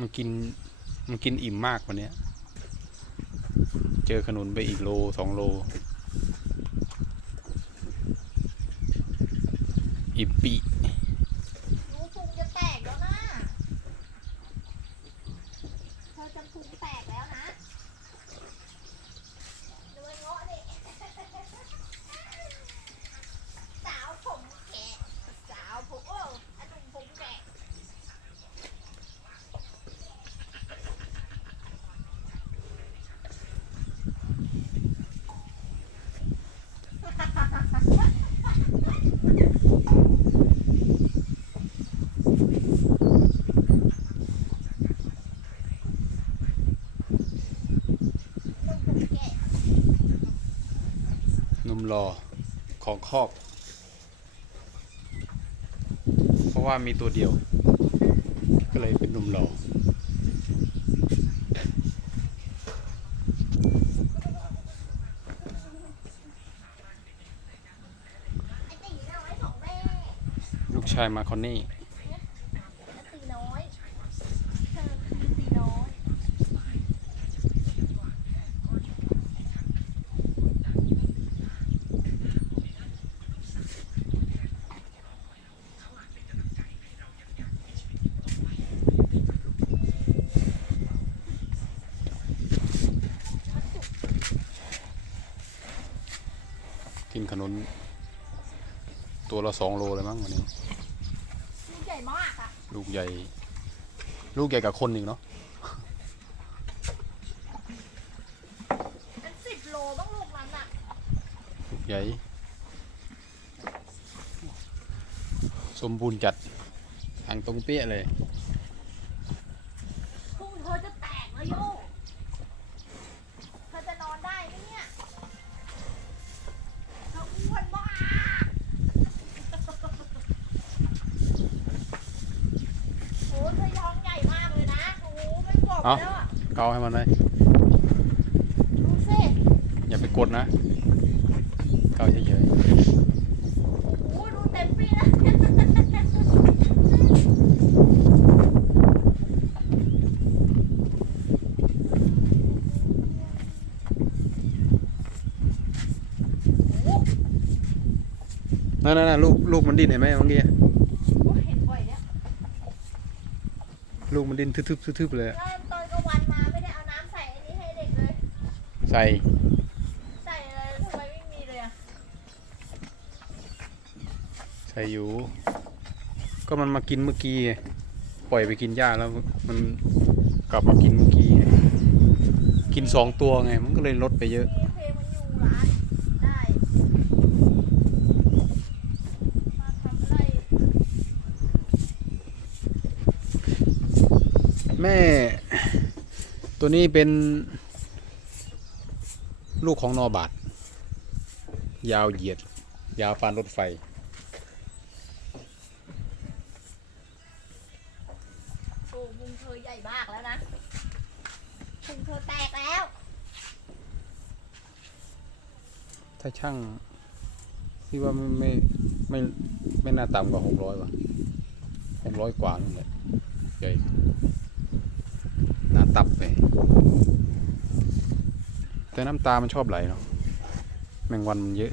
มันกิน มันกินอิ่มมากวันนี้เจอขนุนไปอีกโลสองโล อิ่มปี หนูพุงจะแตกแล้วนะเธอจะพุงแตกแล้วนะดูไอ้เงาะนี่ สาวผมแกะสาวผมโอ้อนุ่มผมแกะ นุ่มผมแกะ รอของครอบ เพราะว่ามีตัวเดียว ก็เลยเป็นนุ่มรอไอ้ตีน้อยของแม่ลูกชายมาคอนนี่ ไอ้ตีน้อยเธอคือตีน้อย กินขนุน ตัวละสองโลเลยมั้งวันนี้ ลูกใหญ่มากอะลูกใหญ่ ลูกใหญ่กับคนอีกเนาะเป็นสิบโลต้องลูกนั้นอะลูกใหญ่ สมบูรณ์จัดทางตรงเปี้ยเลย พุงเธอจะแตกแล้วโยเธอจะนอนได้ไหมเนี่ยเธออ้วนมากโอ้เธอท้องใหญ่มากเลยนะโอ้ไม่บอก เอ้าแล้วอะเกาให้มันเลยดูสิอย่าไปกดนะ เกาเฉยโอ้ดูเต็มปีนะๆนั่นนั่นลูกลูกมันดิ้นเห็นไหมเมื่อกี้ โอ้เห็นบ่อยเนี่ย ลูกมันดิ้นทึบๆทึบๆเลยอะแล้ว ใส่ใส่เลยทำไมไม่มีเลยอะใส่อยู่ ก็มันมากินเมื่อกี้ไงปล่อยไปกินหญ้าแล้วมันกลับมากินเมื่อกี้ไงกินสองตัวไง มันก็เลยลดไปเยอะ มีเพลงมันอยู่ร้านได้มาทำไรแม่ ตัวนี้เป็น ลูกของนอบาทยาวเหยียด ยาวฟานรถไฟ โอ้มุงเธอใหญ่มากแล้วนะพุงเธอแตกแล้ว ถ้าช่างที่ว่าไม่ไม่ไม่ไม่น่าต่ำกว่าหกร้อยว่ะหกร้อยกว่านั่นแหละใหญ่หน้าตับไป แต่น้ำตามันชอบไหลเนาะแมงวันมันเยอะ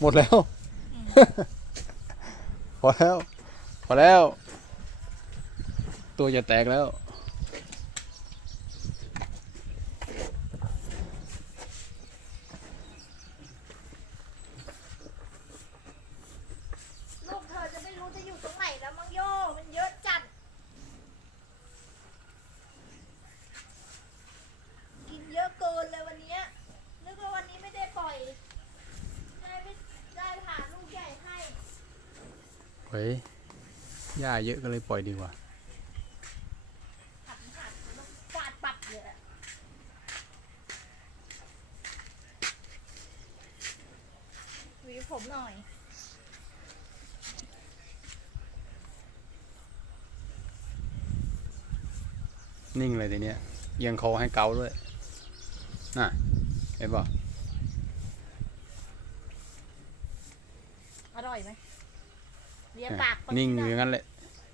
หมดแล้ว พอแล้ว พอแล้ว ตัวจะแตกแล้ว ยหญ้าเยอะก็เลยปล่อยดีกว่าหวีผมหน่อย นิ่งเลยทีเนี้ยเอียงคอให้เกาด้วย น่ะเห็นป่ะอร่อยไหม เลียปากนิ่งอเธยู่อย่างนั้นแหละ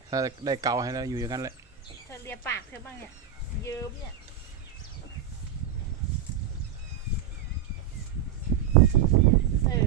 ถ้าได้เกาให้แล้วอยู่อย่างนั้นแหละ เธอเลียปากเธอบ้างเนี่ยเยิ้มเนี่ยเออ